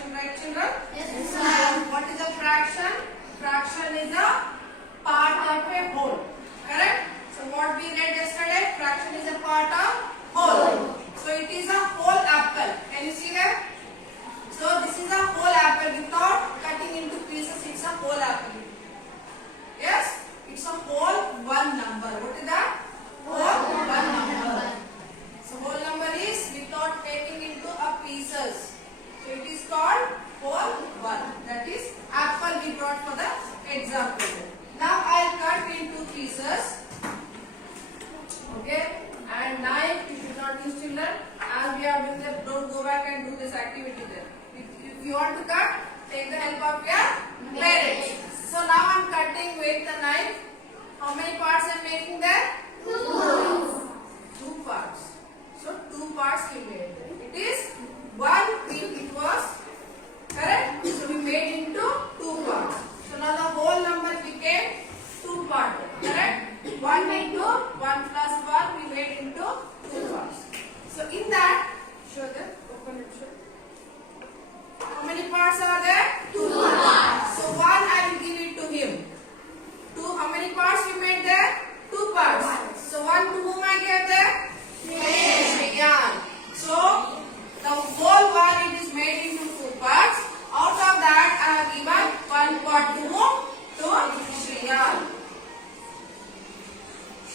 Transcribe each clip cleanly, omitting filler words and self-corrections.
fraction, right children? Yes, sir. What is a fraction? Fraction is a part of a whole. Correct? So what we read yesterday, fraction is a part of whole. So it is a whole apple. Can you see that? So this is a whole apple without cutting into pieces. It's a whole apple. Yes? It's a whole one number. What is that? Whole one number. So whole number is without taking into a pieces. So it is called whole one. That is apple we brought for the example. Now I'll cut into pieces. Okay? And knife you should not use, children. As we are doing that, don't go back and do this activity there. If you want to cut, take the help of your parents. So now I'm cutting with the knife. How many parts I'm making there? Two parts. So two parts we made there. It is one piece it was. Correct? So we made into two parts. So now the whole number became two parts. Correct? 1 into 1 plus 1 we made into two parts. So in that, show them, open it, show. How many parts are there? Two parts. So one I will give it to him. Two, how many parts we made there? Two parts. So one to whom I gave there? Jain. So the whole one it is made into two parts. Out of that I have given one part to whom? To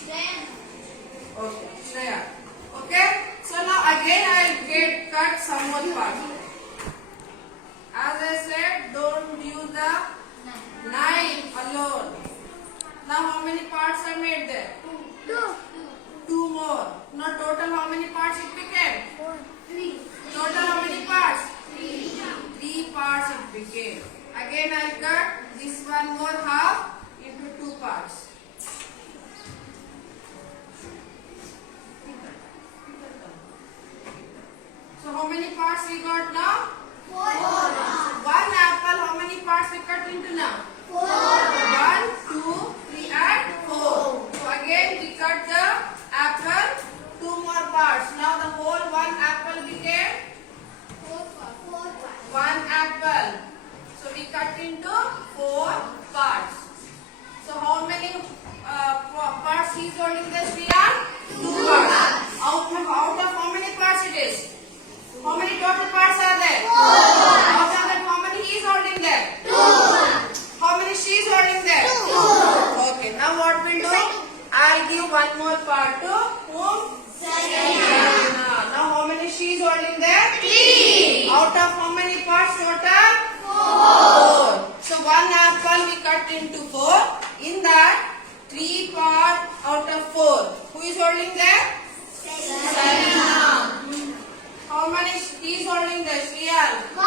Jain. Okay, Shreya. Okay. So now again I will cut some more parts. As I said, don't use the knife alone. Now how many parts are made there? Two more. Now total how many parts it became? Total how many parts? Three parts it became. Again I cut this one more half into two parts. So how many parts we got now? Four. One apple, how many parts we cut into now? 4. 1, 2, 3 and 4. So again we cut the apple, two more parts. Now the whole one apple became 1 apple. So we cut into 4 parts. So how many parts he is holding this? We are 2 parts. Out of how many parts it is? How many total parts are there? 4. Out of that, how many he is holding there? 2. How many she is holding there? 2. Okay, now what we'll do? I'll give one more part to whom? Saina. Now how many she is holding there? 3. Out of how many parts total? 4. So one apple we cut into 4. In that, 3 parts out of 4. Who is holding there? Saina. How many he is holding there? Shriyal? 1.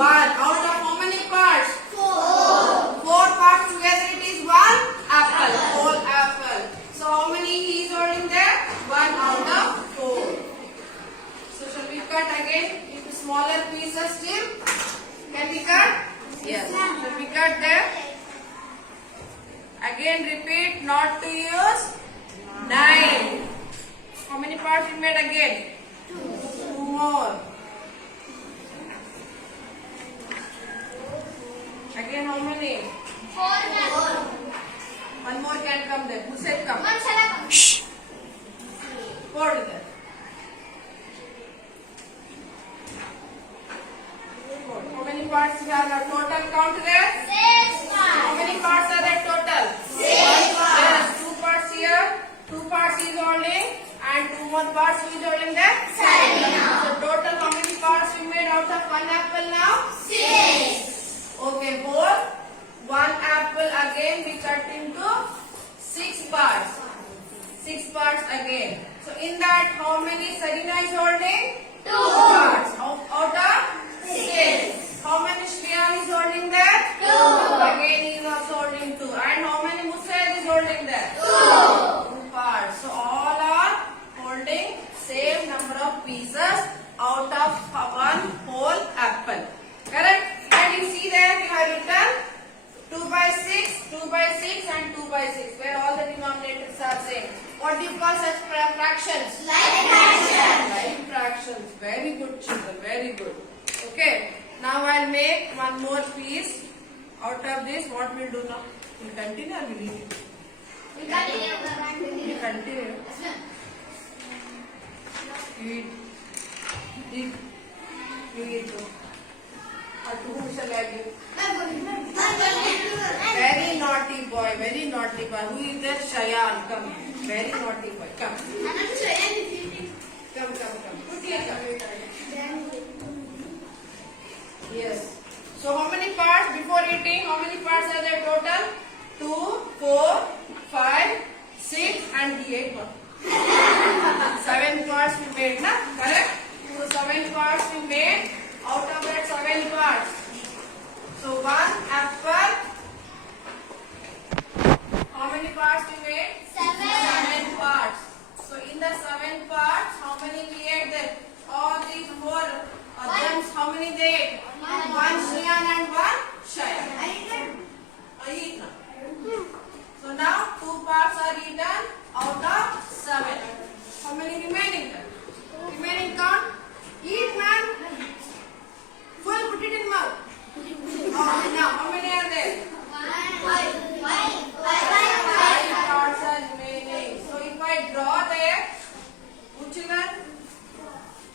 Out of how many parts? 4. 4 parts together it is one apple. Whole apple. So how many he is holding there? 1 out of 4. So shall we cut again into smaller pieces still? Can we cut? Yes. Shall we cut there? Again repeat not to use knife. How many parts we made again? 2 more. Again how many? 4. One more can come there. Who said come? One shall come. Shh. 4 there. 4. How many parts we have now? Total count there? 6 How many parts are there total? 6 Yes, 2 parts here. 2 parts he is holding and 2 more parts he is holding there? 7. So total how many parts we made out of one apple now? 6. Okay, whole one apple again we cut into 6 parts. 6 parts again. So in that how many Sarina is holding? 2 parts. Out of 6. How many Shriyan is holding there? 2. Again he is also holding 2. And how many Musaid is holding there? 2 parts. So all are holding same number of pieces out of one Now I'll make one more piece out of this. What we'll do now? We'll continue or we'll leave it? We continue. We'll continue. Eat. Eat. Eat. Or to whom shall I give? Very naughty boy. Very naughty boy. Who is there? Shayan. Come. Very naughty boy. Come. Come. Quickly come. Yes. So how many parts before eating? How many parts are there total? 2, 4, 5, 6 and the 8 one. 7 parts we made, na? Correct? So 7 parts we made. Out of that 7 parts. So 1 apple. How many parts we made? 7 parts. So in the 7 parts, how many we ate there? All these 4 gems, how many they ate? 1 Shriyan and 1 Shayan. I eat now. So now 2 parts are eaten out of 7. How many remaining there? Remaining count? Eat, man. Full, put it in mouth. Now how many are there? 5 parts are remaining. So if I draw there, children,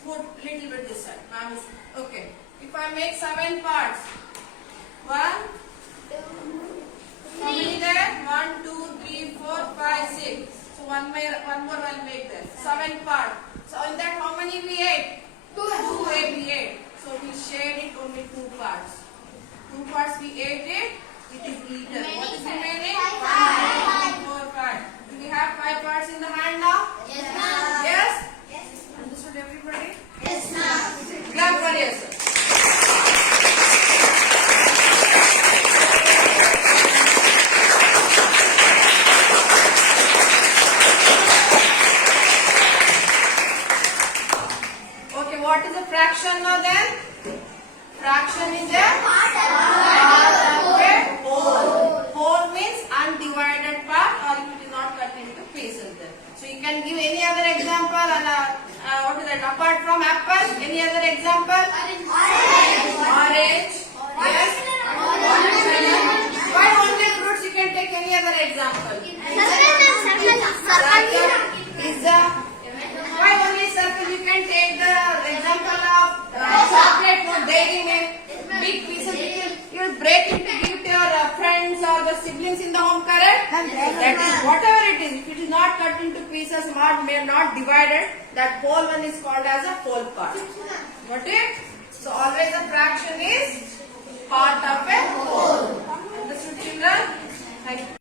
put little bit this side. Okay. If I make 7 parts, 1, how many there? 1, 2, 3, 4, 5, 6. So one more I'll make there. 7 parts. So in that how many we ate? 2 we ate. So we shared it only 2 parts. 2 parts we ate it. It is eaten. What is remaining? 5, 4, 5. Do we have 5 parts in the hand now? Yes, ma'am. Yes? Yes. Understood everybody? Yes, ma'am. Clap for yourself. Okay, what is a fraction now then? Fraction is a part of a whole. Whole means undivided part, or if it is not cut into pieces then. So you can give any other example and what is that? Apart from apple, any other example? Orange. Yes. Why only fruits? You can take any other example. Pizza. Why only circle? You can take the example of chocolate for dairy milk. Big pieces you'll break it to give to your friends or the siblings in the home, correct? That is whatever it is. If it is not cut into pieces, not divided, that whole one is called as a whole part. Got it? So always a fraction is part of